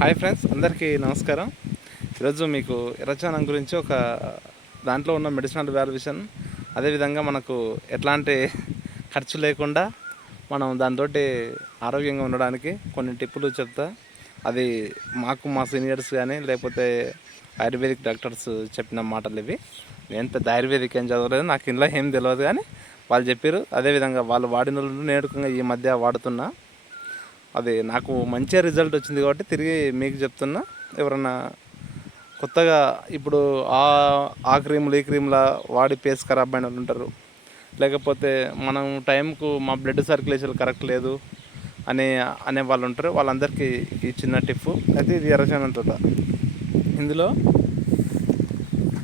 Hi friends అందరికీ నమస్కారం. ఈరోజు మీకు ఎర్రచనం గురించి ఒక దాంట్లో ఉన్న మెడిసినల్ వాల్యుయేషన్ అదేవిధంగా మనకు ఎట్లాంటి ఖర్చు లేకుండా మనం దాంతో ఆరోగ్యంగా ఉండడానికి కొన్ని టిప్పులు చెప్తా. అది మాకు మా సీనియర్స్ కానీ లేకపోతే ఆయుర్వేదిక్ డాక్టర్స్ చెప్పిన మాటలు ఇవి. నేను పెద్ద ఆయుర్వేదిక్ ఏం చదవలేదు నాకు ఇంట్లో ఏం తెలియదు కానీ వాళ్ళు చెప్పారు అదేవిధంగా వాళ్ళు వాడిన వాళ్ళు నేడుకంగా ఈ మధ్య వాడుతున్నా. అది నాకు మంచిగా రిజల్ట్ వచ్చింది కాబట్టి తిరిగి మీకు చెప్తున్నా. ఎవరన్నా కొత్తగా ఇప్పుడు ఆ ఆ క్రీములు ఈ క్రీమ్లా వాడి పేస్ ఖరాబ్ అయిన వాళ్ళు ఉంటారు. లేకపోతే మనం టైంకు మా బ్లడ్ సర్క్యులేషన్ కరెక్ట్ లేదు అనే అనే వాళ్ళు ఉంటారు. వాళ్ళందరికీ ఈ చిన్న టిప్ అయితే ఇది ఎర్రచనం తోట. ఇందులో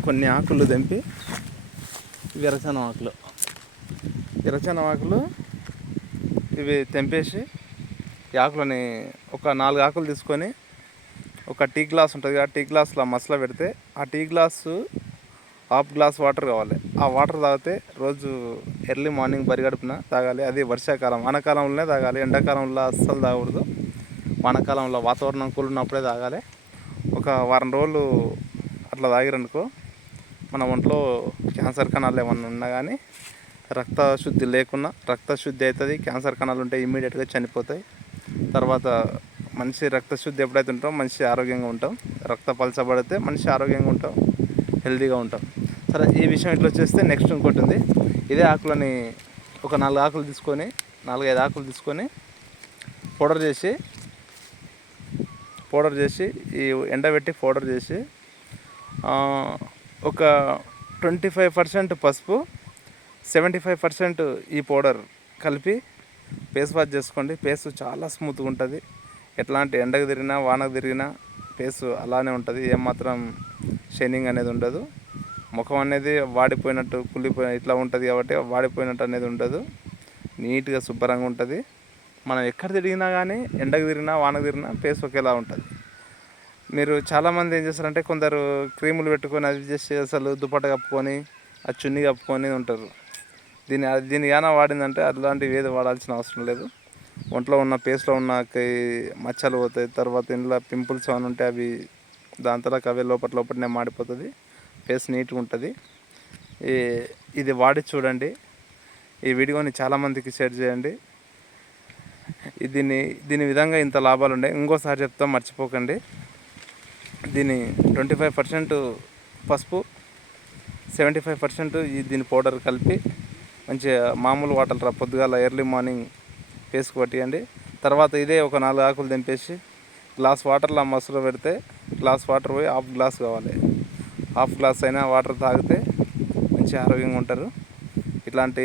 కొన్ని ఆకులు తెంపి ఇవి ఎర్రచనం ఆకులు. ఎర్రచనం ఆకులు ఇవి తెంపేసి ఈ ఆకులని ఒక నాలుగు ఆకులు తీసుకొని ఒక టీ గ్లాస్ ఉంటుంది కదా టీ గ్లాస్లో మసల పెడితే ఆ tea glass half glass water కావాలి. ఆ వాటర్ తాగితే రోజు ఎర్లీ మార్నింగ్ బరిగడుపున తాగాలి. అది వర్షాకాలం వానకాలంలోనే తాగాలి. ఎండాకాలంలో అస్సలు తాగకూడదు. వానకాలంలో వాతావరణం కూల్ ఉన్నప్పుడే తాగాలి. ఒక వారం రోజులు అట్లా తాగిరనుకో మన ఒంట్లో క్యాన్సర్ కణాలు ఏమన్నా ఉన్నా కానీ రక్త శుద్ధి లేకున్నా రక్త శుద్ధి అవుతుంది క్యాన్సర్ కణాలు ఉంటే ఇమీడియట్గా చనిపోతాయి. తర్వాత మనిషి రక్తశుద్ధి ఎప్పుడైతే ఉంటాం మనిషి ఆరోగ్యంగా ఉంటాం. రక్త పలచబడితే మనిషి ఆరోగ్యంగా ఉంటాం హెల్తీగా ఉంటాం. సరే ఈ విషయం ఇట్లా వచ్చేస్తే నెక్స్ట్ ఇంకోటి ఉంది. ఇదే ఆకులని ఒక నాలుగు ఆకులు తీసుకొని నాలుగైదు ఆకులు తీసుకొని పౌడర్ చేసి పౌడర్ చేసి ఈ ఎండబెట్టి పౌడర్ చేసి ఒక ట్వంటీ ఫైవ్ పర్సెంట్ పసుపు సెవెంటీ ఫైవ్ పర్సెంట్ ఈ పౌడర్ కలిపి ఫేస్ వాష్ చేసుకోండి. ఫేస్ చాలా స్మూత్గా ఉంటుంది. ఎట్లాంటి ఎండకు తిరిగినా వానకు తిరిగినా ఫేస్ అలానే ఉంటుంది. ఏమాత్రం షైనింగ్ అనేది ఉండదు. ముఖం అనేది వాడిపోయినట్టు కుళ్ళిపోయి ఇట్లా ఉంటుంది కాబట్టి వాడిపోయినట్టు అనేది ఉండదు. నీట్గా శుభ్రంగా ఉంటుంది. మనం ఎక్కడ తిరిగినా కానీ ఎండకు తిరిగినా వానకు తిరిగినా ఫేస్ ఒకేలా ఉంటుంది. మీరు చాలామంది ఏం చేస్తారంటే కొందరు క్రీములు పెట్టుకొని అది చేసి అసలు దుప్పట కప్పుకొని ఆ చున్నీ కప్పుకొని ఉంటారు. దీని దీని గాన వాడిందంటే అట్లాంటివి ఏది వాడాల్సిన అవసరం లేదు. ఒంట్లో ఉన్న పేస్ట్లో ఉన్న మచ్చలు పోతాయి తర్వాత ఇంట్లో పింపుల్స్ ఏమైనా ఉంటే అవి దాని తర్వాత అవే లోపల లోపలనే మాడిపోతుంది ఫేస్ నీట్గా ఉంటుంది. ఈ ఇది వాడి చూడండి. ఈ వీడియోని చాలామందికి షేర్ చేయండి. దీన్ని దీని విధంగా ఇంత లాభాలు ఉన్నాయి. ఇంకోసారి చెప్తాం మర్చిపోకండి. దీని ట్వంటీ ఫైవ్ పర్సెంట్ పసుపు సెవెంటీ ఫైవ్ పర్సెంట్ ఈ దీని పౌడర్ కలిపి మంచిగా మామూలు వాటర్ రా పొద్దుగాల ఎర్లీ మార్నింగ్ ఫేస్కి పట్టియండి. తర్వాత ఇదే ఒక నాలుగు ఆకులు తెంపేసి గ్లాస్ వాటర్లో మసులో పెడితే గ్లాస్ వాటర్ పోయి హాఫ్ గ్లాస్ కావాలి. హాఫ్ గ్లాస్ అయినా వాటర్ తాగితే మంచి ఆరోగ్యంగా ఉంటారు. ఇట్లాంటి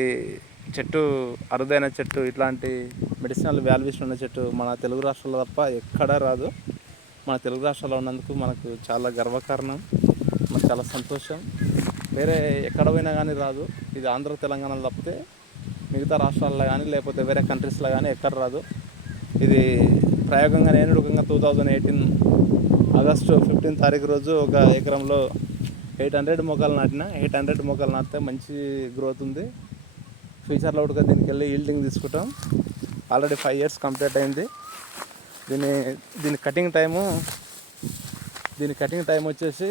చెట్టు అరుదైన చెట్టు ఇట్లాంటి మెడిసినల్ వాల్యూషన్ ఉన్న చెట్టు మన తెలుగు రాష్ట్రాల్లో తప్ప ఎక్కడా రాదు. మన తెలుగు రాష్ట్రాల్లో ఉన్నందుకు మనకు చాలా గర్వకారణం మనకు చాలా సంతోషం. వేరే ఎక్కడ పోయినా కానీ రాదు. ఇది ఆంధ్ర తెలంగాణలో తప్పితే మిగతా రాష్ట్రాల్లో కానీ లేకపోతే వేరే కంట్రీస్లో కానీ ఎక్కడ రాదు. ఇది ప్రయోగంగా నేను రకంగా two thousand eighteen August fifteen తారీఖు రోజు ఒక ఎకరంలో ఎయిట్ హండ్రెడ్ మొక్కలు నాటిన. ఎయిట్ హండ్రెడ్ మొక్కలు నాటితే మంచి గ్రోత్ ఉంది. ఫ్యూచర్లో కూడా దీనికి వెళ్ళి ఈల్డింగ్ తీసుకుంటాం. ఆల్రెడీ ఫైవ్ ఇయర్స్ కంప్లీట్ అయింది. దీని దీని కటింగ్ టైము దీని కటింగ్ టైం వచ్చేసి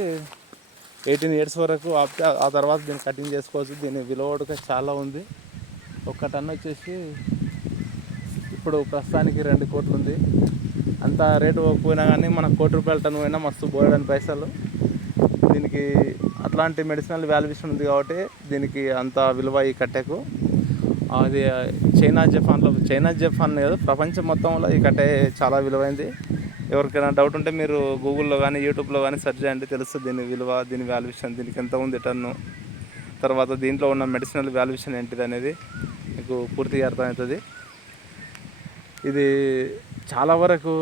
ఎయిటీన్ ఇయర్స్ వరకు ఆపితే ఆ తర్వాత దీన్ని కటింగ్ చేసుకోవచ్చు. దీని విలువ కూడా చాలా ఉంది. ఒక టన్ వచ్చేసి ఇప్పుడు ప్రస్తుతానికి రెండు కోట్లు ఉంది. అంత రేటు పోయినా కానీ మన కోటి రూపాయల టన్ పోయినా మస్తు పోయడానికి పైసలు. దీనికి అట్లాంటి మెడిసినల్ వాల్యుయేషన్ ఉంది కాబట్టి దీనికి అంత విలువ ఈ కట్టెకు. అది చైనా జపాన్లో చైనా జపాన్ కాదు ప్రపంచం మొత్తంలో ఈ కట్టే చాలా విలువైంది. ఎవరికైనా డౌట్ ఉంటే మీరు గూగుల్లో కానీ యూట్యూబ్లో కానీ సెర్చ్ చేయండి. తెలుస్తుంది దీని విలువ దీని వాల్యుయేషన్ దీనికి ఎంత ఉంది టన్ను. తర్వాత దీంట్లో ఉన్న మెడిసినల్ వాల్యుయేషన్ ఏంటిది అనేది మీకు పూర్తిగా అర్థమవుతుంది. ఇది చాలా వరకు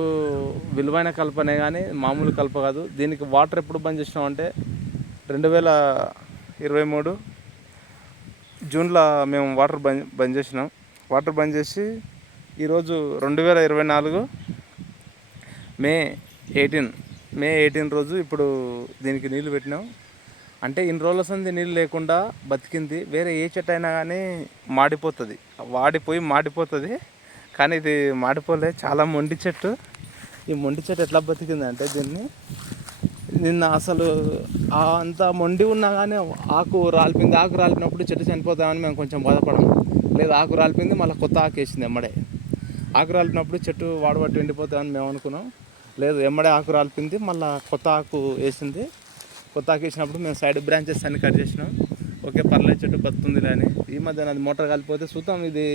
విలువైన కల్పనే కానీ మామూలు కల్ప కాదు. దీనికి వాటర్ ఎప్పుడు బంద్ చేసినాం అంటే రెండు వేల ఇరవై మూడు జూన్లో మేము వాటర్ బంద్ బంద్ చేసినాం. వాటర్ బంద్ చేసి ఈరోజు రెండు వేల ఇరవై నాలుగు మే ఎయిటీన్. మే ఎయిటీన్ రోజు ఇప్పుడు దీనికి నీళ్ళు పెట్టినాం. అంటే ఇన్ని రోజుల సంది నీళ్ళు లేకుండా బతికింది. వేరే ఏ చెట్టు అయినా కానీ మాడిపోతుంది. వాడిపోయి మాడిపోతుంది. కానీ ఇది మాడిపోలే. చాలా మొండి చెట్టు. ఈ మొండి చెట్టు ఎట్లా బతికిందంటే దీన్ని నిన్న అసలు అంత మొండి ఉన్నా కానీ ఆకు రాలిపోయింది ఆకు రాలిపినప్పుడు చెట్టు చనిపోతామని మేము కొంచెం బాధపడము. లేదు ఆకు రాలిపోయింది మళ్ళీ కొత్త ఆకు వేసింది అమ్మడే. ఆకు రాలిపినప్పుడు చెట్టు వాడబట్టి ఎండిపోతామని మేము అనుకున్నాం. లేదు ఎమ్మడే ఆకు రాలిపింది మళ్ళీ కొత్త ఆకు వేసింది. కొత్త ఆకు వేసినప్పుడు మేము సైడ్ బ్రాంచెస్ అన్ని కట్ చేసినాం. ఓకే పర్లేదు చెట్టు బతుంది అని. ఈ మధ్య అది మోటార్ కాలిపోతే చూద్దాం ఇది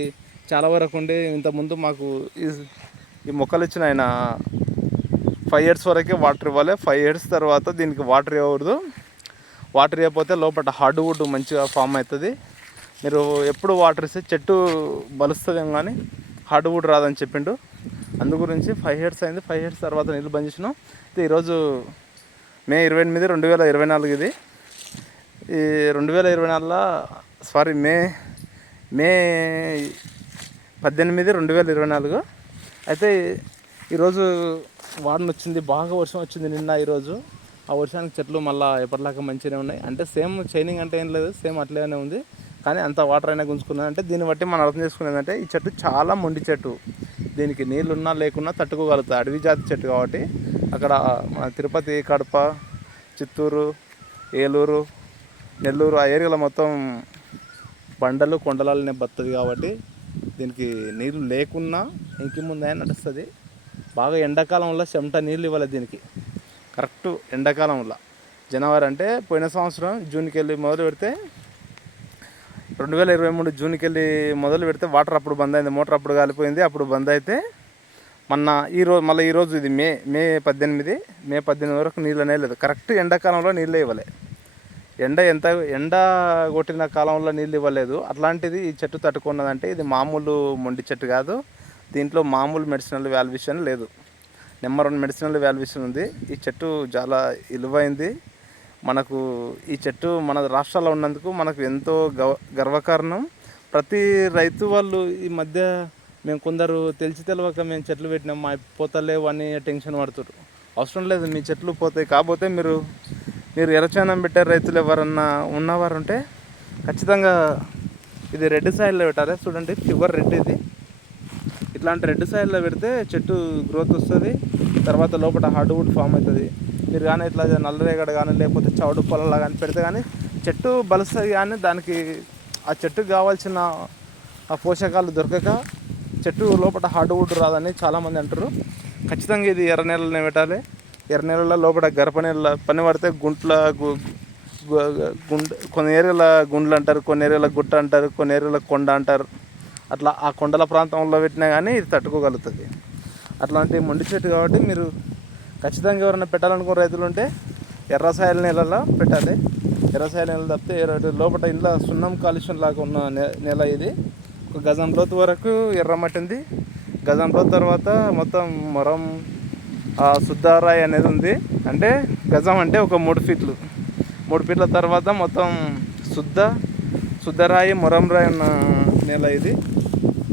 చాలా వరకు ఉండి. ఇంతకుముందు మాకు ఈ ఈ మొక్కలు ఇచ్చిన ఆయన ఫైవ్ ఇయర్స్ వరకే వాటర్ ఇవ్వాలి. ఫైవ్ ఇయర్స్ తర్వాత దీనికి వాటర్ ఇవ్వకూడదు. వాటర్ ఇవ్వకపోతే లోపల హార్డ్ వుడ్ మంచిగా ఫామ్ అవుతుంది. మీరు ఎప్పుడు వాటర్ ఇస్తే చెట్టు బలుస్తుందేమో కానీ హార్డ్వుడ్ రాదని చెప్పిండు. అందు గురించి ఫైవ్ హెడ్స్ అయింది. ఫైవ్ హెడ్స్ తర్వాత నీళ్ళు బంద్ చేసినాం. అయితే ఈరోజు మే ఇరవై ఎనిమిది రెండు వేల ఇరవై నాలుగు ఇది. ఈ రెండు వేల ఇరవై నాలుగులో సారీ మే మే పద్దెనిమిది రెండు వేల ఇరవై నాలుగు. అయితే ఈరోజు వాన వచ్చింది బాగా వర్షం వచ్చింది నిన్న ఈరోజు. ఆ వర్షానికి చెట్లు మళ్ళీ ఎప్పటిలాగా మంచిగానే ఉన్నాయి. అంటే సేమ్ చైనింగ్ అంటే ఏం లేదు సేమ్ అట్లేనే ఉంది. కానీ అంత వాటర్ అయినా గుంజుకున్నది అంటే దీన్ని బట్టి మనం అర్థం చేసుకునేది ఈ చెట్టు చాలా మొండి చెట్టు. దీనికి నీళ్ళున్నా లేకున్నా తట్టుకోగలుగుతుంది అడవి జాతి చెట్టు కాబట్టి అక్కడ మన తిరుపతి కడప చిత్తూరు ఏలూరు నెల్లూరు ఆ ఏరియాలో మొత్తం బండలు కొండలనే బతుంది కాబట్టి దీనికి నీళ్ళు లేకున్నా ఇంకి ముందే నడుస్తుంది. బాగా ఎండాకాలంలో చెమట నీళ్ళు ఇవ్వాలి దీనికి. కరెక్ట్ ఎండాకాలంలో. జనవరి అంటే పోయిన సంవత్సరం జూన్కి వెళ్ళి మొదలు పెడితే రెండు వేల ఇరవై మూడు జూన్కి వెళ్ళి మొదలు పెడితే వాటర్ అప్పుడు బంద్ అయింది మోటార్ అప్పుడు కాలిపోయింది అప్పుడు బంద్ అయితే మొన్న ఈ రోజు మళ్ళీ ఈరోజు ఇది మే మే పద్దెనిమిది మే పద్దెనిమిది వరకు నీళ్ళు అనేది లేదు. కరెక్ట్ ఎండాకాలంలో నీళ్ళు ఇవ్వలే. ఎండ ఎంత ఎండ కొట్టిన కాలంలో నీళ్ళు ఇవ్వలేదు. అట్లాంటిది ఈ చెట్టు తట్టుకున్నదంటే ఇది మామూలు మొండి చెట్టు కాదు. దీంట్లో మామూలు మెడిసినల్ వాల్యుయేషన్ లేదు. నెంబర్ వన్ మెడిసినల్ వాల్యుయేషన్ ఉంది. ఈ చెట్టు చాలా విలువైంది మనకు ఈ చెట్టు మన రాష్ట్రాల్లో ఉన్నందుకు మనకు ఎంతో గవ గర్వకారణం. ప్రతి రైతు వాళ్ళు ఈ మధ్య మేము కొందరు తెలిసి తెలియక మేము చెట్లు పెట్టినాం మా పోతలేవు అని టెన్షన్ పడుతున్నారు అవసరం లేదు మీ చెట్లు పోతాయి. కాకపోతే మీరు మీరు ఎర్రచందనం పెట్టే రైతులు ఎవరన్నా ఉన్నవారు ఉంటే ఖచ్చితంగా ఇది రెడ్ సాయిల్లో పెట్టాలి. చూడండి ప్యూర్ రెడ్ ఇది. ఇట్లాంటి రెడ్ సాయిల్లో పెడితే చెట్టు గ్రోత్ వస్తుంది తర్వాత లోపల హార్డ్ వుడ్ ఫామ్ అవుతుంది. మీరు కానీ ఇట్లా నల్లరేగడ కానీ లేకపోతే చౌడు పొలంలా కానీ పెడితే కానీ చెట్టు బలుస్తుంది కానీ దానికి ఆ చెట్టుకు కావాల్సిన ఆ పోషకాలు దొరకక చెట్టు లోపల హార్డ్వుడ్ రాదని చాలామంది అంటారు ఖచ్చితంగా ఇది ఎర్ర నెలలోనే పెట్టాలి. ఎర్ర నెలల లోపల గరప నెల పని పడితే గుంట్ల గు- కొన్ని ఏరియాల గుండ్లు అంటారు కొన్ని ఏరియాల గుట్ట అంటారు కొన్ని ఏరియాల కొండ అంటారు. అట్లా ఆ కొండల ప్రాంతంలో పెట్టినా కానీ ఇది తట్టుకోగలుగుతుంది. అట్లాంటి మొండి చెట్టు కాబట్టి మీరు ఖచ్చితంగా ఎవరైనా పెట్టాలనుకున్న రైతులు ఉంటే ఎర్రసాయల నేలలో పెట్టాలి. ఎర్రసాయల నేల తప్పితే లోపల ఇంట్లో సున్నం కాలుష్యం లాగా ఉన్న నేల నెల ఇది. ఒక గజం లోతు వరకు ఎర్ర మట్టి ఉంది. గజం లోతు తర్వాత మొత్తం మొరం ఆ శుద్ధారాయి అనేది ఉంది. అంటే గజం అంటే ఒక మూడు ఫీట్లు. మూడు ఫీట్ల తర్వాత మొత్తం శుద్ధ శుద్ధరాయి మొరం రాయి ఉన్న నేల ఇది.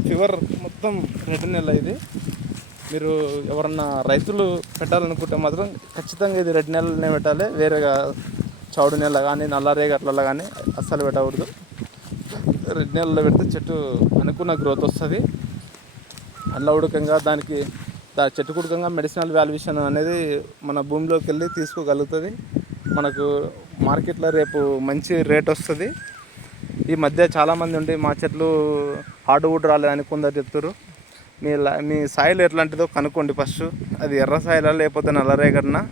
ఫీవర్ మొత్తం రెడ్ నెల ఇది. మీరు ఎవరన్నా రైతులు పెట్టాలనుకుంటే మాత్రం ఖచ్చితంగా ఇది రెడ్ నెలలోనే పెట్టాలి. వేరేగా చౌడు నెల కానీ నల్లరేగ అట్లలో కానీ అస్సలు పెట్టకూడదు. రెడ్ నెలలో పెడితే చెట్టు అనుకున్న గ్రోత్ వస్తుంది. అల్ల ఉడకంగా దానికి దా చెట్టు కుడకంగా మెడిసినల్ వాల్యుయేషన్ అనేది మన భూమిలోకి వెళ్ళి తీసుకోగలుగుతుంది. మనకు మార్కెట్లో రేపు మంచి రేట్ వస్తుంది. ఈ మధ్య చాలామంది ఉండి మా చెట్లు హార్డ్వుడ్ రాలేదని కొందరు చెప్తారు మీ నీ మీ సాయిల్ ఎట్లాంటిదో కనుక్కోండి ఫస్ట్. అది ఎర్ర సాయిలా లేకపోతే నల్లరేగడినా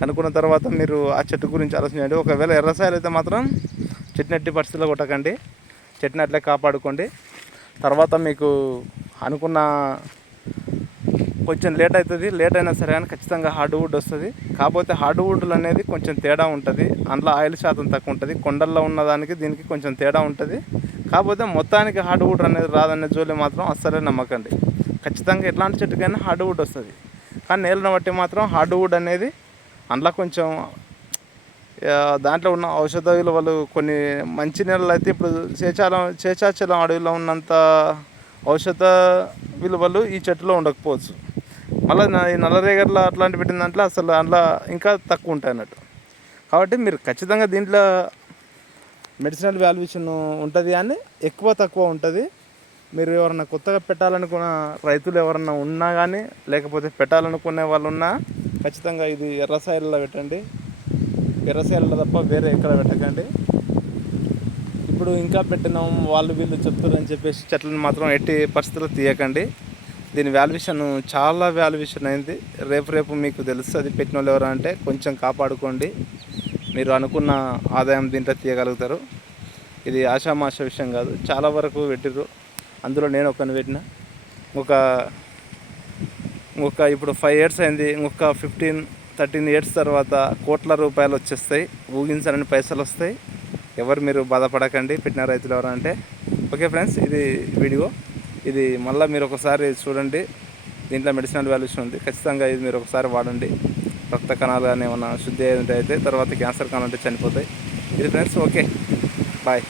కనుక్కున్న తర్వాత మీరు ఆ చెట్టు గురించి ఆలోచించండి. ఒకవేళ ఎర్ర సాయిల్ అయితే మాత్రం చెట్టుని పరిస్థితిలో కొట్టకండి. చెట్టుని అట్లే కాపాడుకోండి. తర్వాత మీకు అనుకున్న కొంచెం లేట్ అవుతుంది. లేట్ అయినా సరే కానీ ఖచ్చితంగా హార్డ్వుడ్ వస్తుంది. కాకపోతే హార్డ్వుడ్లు అనేది కొంచెం తేడా ఉంటుంది. అందులో ఆయిల్ శాతం తక్కువ ఉంటుంది. కొండల్లో ఉన్నదానికి దీనికి కొంచెం తేడా ఉంటుంది. కాకపోతే మొత్తానికి హార్డ్వుడ్ అనేది రాదనే జోలి మాత్రం అస్సలే నమ్మకండి. ఖచ్చితంగా ఎట్లాంటి చెట్టుకైనా హార్డ్వుడ్ వస్తుంది. కానీ నేలను బట్టి మాత్రం హార్డ్వుడ్ అనేది అందులో కొంచెం దాంట్లో ఉన్న ఔషధ విలువలు కొన్ని మంచి నీళ్ళు అయితే ఇప్పుడు చేచాలం చేచాచలం అడవిలో ఉన్నంత ఔషధ విలువలు ఈ చెట్టులో ఉండకపోవచ్చు. మళ్ళీ ఈ నల్లరేగర్ల అట్లాంటి పెట్టిన దాంట్లో అసలు అందులో ఇంకా తక్కువ ఉంటాయి అన్నట్టు. కాబట్టి మీరు ఖచ్చితంగా దీంట్లో మెడిసినల్ వాల్యుయేషన్ ఉంటుంది అని ఎక్కువ తక్కువ ఉంటుంది. మీరు ఎవరన్నా కొత్తగా పెట్టాలనుకున్న రైతులు ఎవరన్నా ఉన్నా కానీ లేకపోతే పెట్టాలనుకునే వాళ్ళు ఉన్నా ఖచ్చితంగా ఇది ఎర్రసాయల్లో పెట్టండి. ఎర్రసాయల్లో తప్ప వేరే ఎక్కడ పెట్టకండి. ఇప్పుడు ఇంకా పెట్టినాం వాళ్ళు వీళ్ళు చెప్తారని చెప్పేసి చెట్లను మాత్రం ఎట్టి పరిస్థితుల్లో తీయకండి. దీని వాల్యుయేషన్ చాలా వాల్యుయేషన్ అయింది. రేపు రేపు మీకు తెలుస్తుంది పెట్టిన వాళ్ళు ఎవరంటే కొంచెం కాపాడుకోండి. మీరు అనుకున్న ఆదాయం దీంట్లో తీయగలుగుతారు. ఇది ఆషామాష విషయం కాదు. చాలా వరకు పెట్టిర్రు. అందులో నేను ఒకరిని పెట్టిన. ఒక ఒక ఇప్పుడు ఫైవ్ ఇయర్స్ అయింది. ఇంకొక ఫిఫ్టీన్ థర్టీన్ ఇయర్స్ తర్వాత కోట్ల రూపాయలు వచ్చేస్తాయి. ఊహించని పైసలు వస్తాయి. ఎవరు మీరు బాధపడకండి. పెట్టిన రైతులు ఎవరంటే ఓకే ఫ్రెండ్స్ ఇది వీడియో. ఇది మళ్ళీ మీరు ఒకసారి చూడండి. దీంట్లో మెడిసినల్ వాల్యూషన్ ఉంది. ఖచ్చితంగా ఇది మీరు ఒకసారి వాడండి. రక్త కణాలు కానీ ఏమన్నా శుద్ధి అయితే తర్వాత క్యాన్సర్ కణాలు అంటే చనిపోతాయి. ఇది ఫ్రెండ్స్ ఓకే. బాయ్.